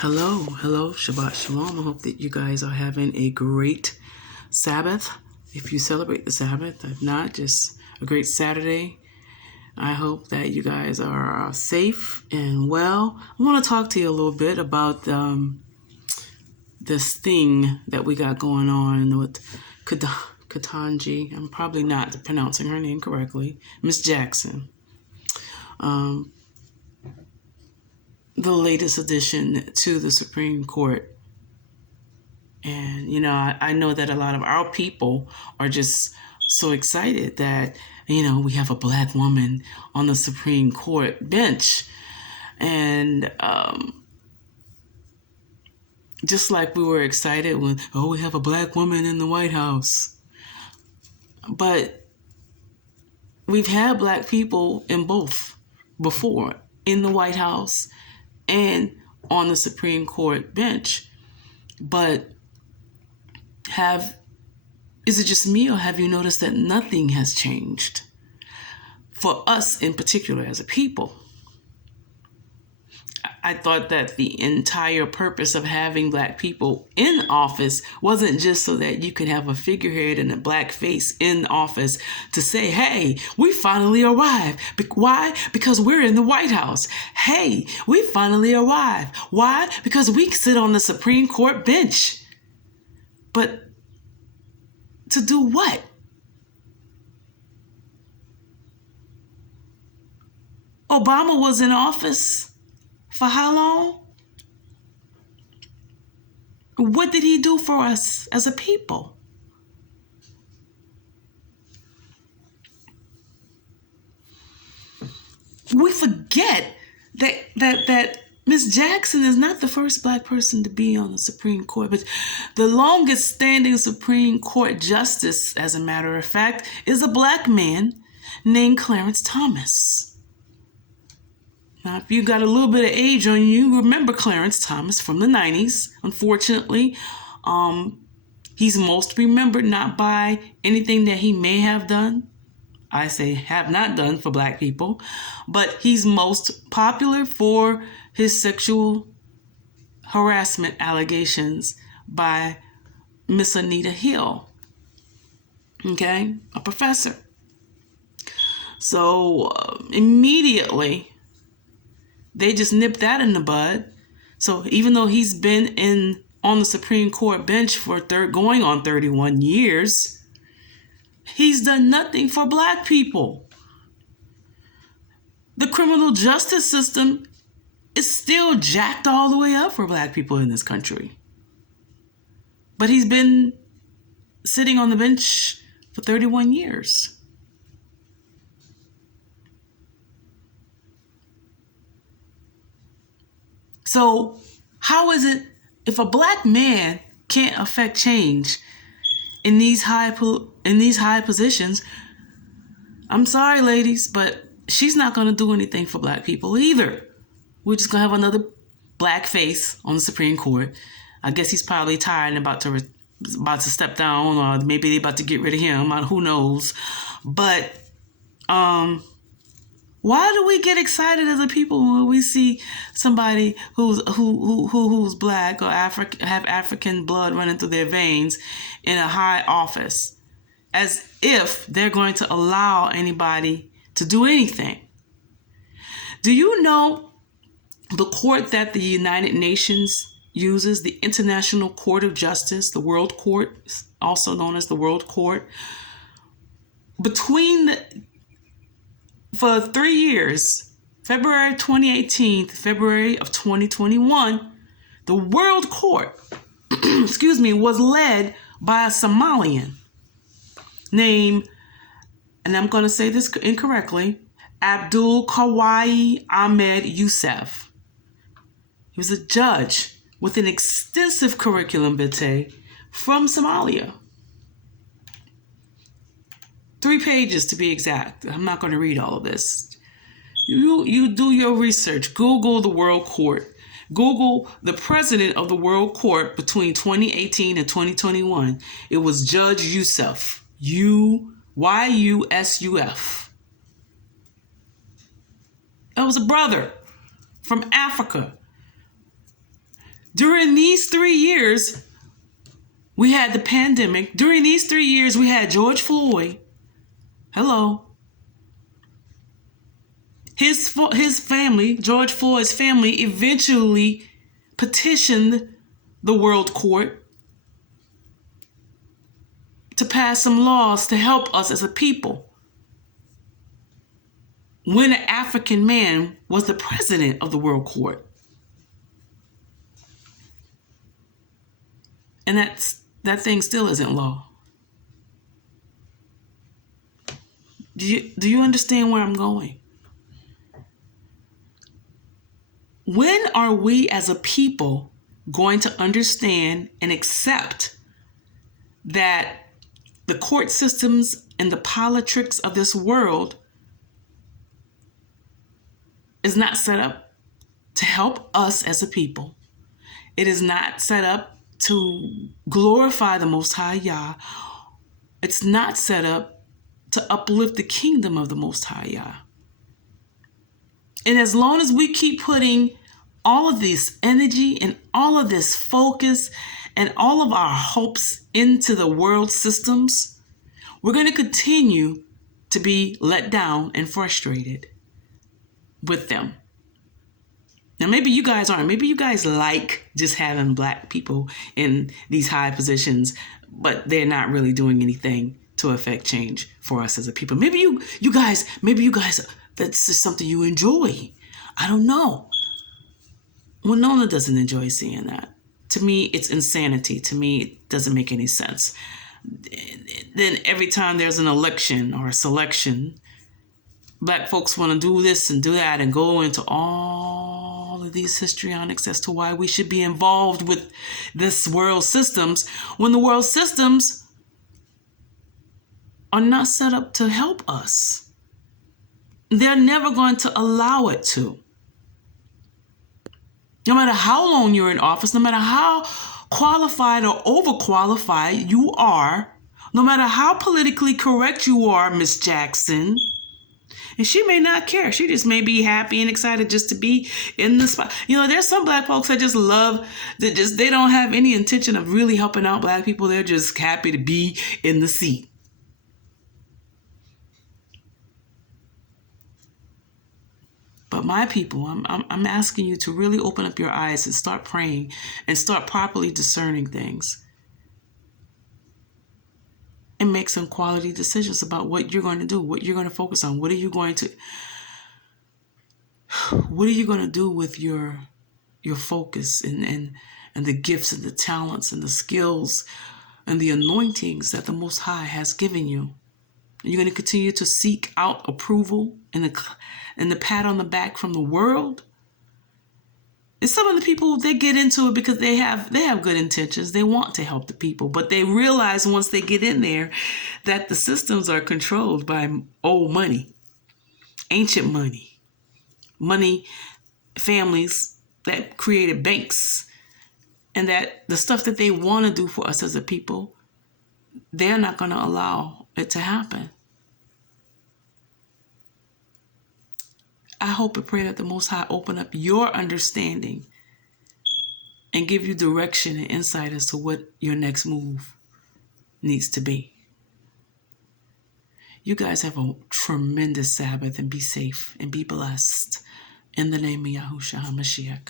Hello, Shabbat Shalom. I hope that you guys are having a great Sabbath. If you celebrate the Sabbath, if not, just a great Saturday. I hope that you guys are safe and well. I want to talk to you a little bit about this thing that we got going on with Katanji. I'm probably not pronouncing her name correctly. Miss Jackson. The latest addition to the Supreme Court. And, I know that a lot of our people are just so excited that, we have a black woman on the Supreme Court bench. And just like we were excited when, we have a black woman in the White House. But we've had black people in both before, in the White House and on the Supreme Court bench. But is it just me, or have you noticed that nothing has changed for us in particular as a people? I thought that the entire purpose of having black people in office wasn't just so that you could have a figurehead and a black face in office to say, hey, we finally arrived. Why? Because we're in the White House. Hey, we finally arrived. Why? Because we sit on the Supreme Court bench. But to do what? Obama was in office for how long? What did he do for us as a people? We forget that Miss Jackson is not the first black person to be on the Supreme Court, but the longest standing Supreme Court justice, as a matter of fact, is a black man named Clarence Thomas. Now, if you got a little bit of age on you, remember Clarence Thomas from the 90s. Unfortunately, he's most remembered not by anything that he may have done. I say have not done for black people, but he's most popular for his sexual harassment allegations by Miss Anita Hill, okay, a professor. So immediately, they just nipped that in the bud. So even though he's been on the Supreme Court bench for going on 31 years, he's done nothing for black people. The criminal justice system is still jacked all the way up for black people in this country. But he's been sitting on the bench for 31 years. So how is it if a black man can't affect change in these high positions? I'm sorry, ladies, but she's not going to do anything for black people either. We're just going to have another black face on the Supreme Court. I guess he's probably tired and about to step down, or maybe they're about to get rid of him. Who knows? But why do we get excited as a people when we see somebody who's black or have African blood running through their veins in a high office, as if they're going to allow anybody to do anything? Do you know the court that the United Nations uses, the International Court of Justice, the World Court, also known as the World Court, for 3 years, February 2018 to February of 2021, the World Court, was led by a Somalian named, and I'm going to say this incorrectly, Abdul Kawai Ahmed Youssef. He was a judge with an extensive curriculum vitae from Somalia. 3 pages to be exact. I'm not going to read all of this. You do your research. Google the World Court. Google the president of the World Court between 2018 and 2021. It was Judge Youssef. Yusuf. That was a brother from Africa. During these 3 years, we had the pandemic. During these 3 years, we had George Floyd. Hello. His family, George Floyd's family, eventually petitioned the World Court to pass some laws to help us as a people. When an African man was the president of the World Court. And that thing still isn't law. Do you understand where I'm going? When are we as a people going to understand and accept that the court systems and the politics of this world is not set up to help us as a people? It is not set up to glorify the Most High Yah. It's not set up to uplift the kingdom of the Most High Yah. And as long as we keep putting all of this energy and all of this focus and all of our hopes into the world systems, we're going to continue to be let down and frustrated with them. Now, maybe you guys aren't. Maybe you guys like just having black people in these high positions, but they're not really doing anything to affect change for us as a people. Maybe you guys, that's just something you enjoy. I don't know. Winona doesn't enjoy seeing that. To me, it's insanity. To me, it doesn't make any sense. Then every time there's an election or a selection, black folks want to do this and do that and go into all of these histrionics as to why we should be involved with this world systems when the world systems are not set up to help us. They're never going to allow it to. No matter how long you're in office, no matter how qualified or overqualified you are, no matter how politically correct you are, Miss Jackson, and she may not care. She just may be happy and excited just to be in the spot. You know, there's some black folks that just love, they don't have any intention of really helping out black people. They're just happy to be in the seat. But my people, I'm asking you to really open up your eyes and start praying and start properly discerning things. And make some quality decisions about what you're going to do, what you're going to focus on. What are you going to do with your focus and the gifts and the talents and the skills and the anointings that the Most High has given you? You're going to continue to seek out approval and the pat on the back from the world. And some of the people, they get into it because they have good intentions. They want to help the people, but they realize once they get in there that the systems are controlled by old money, ancient money, families that created banks, and that the stuff that they want to do for us as a people, they're not going to allow it to happen. I hope and pray that the Most High open up your understanding and give you direction and insight as to what your next move needs to be. You guys have a tremendous Sabbath and be safe and be blessed. In the name of Yahushua HaMashiach.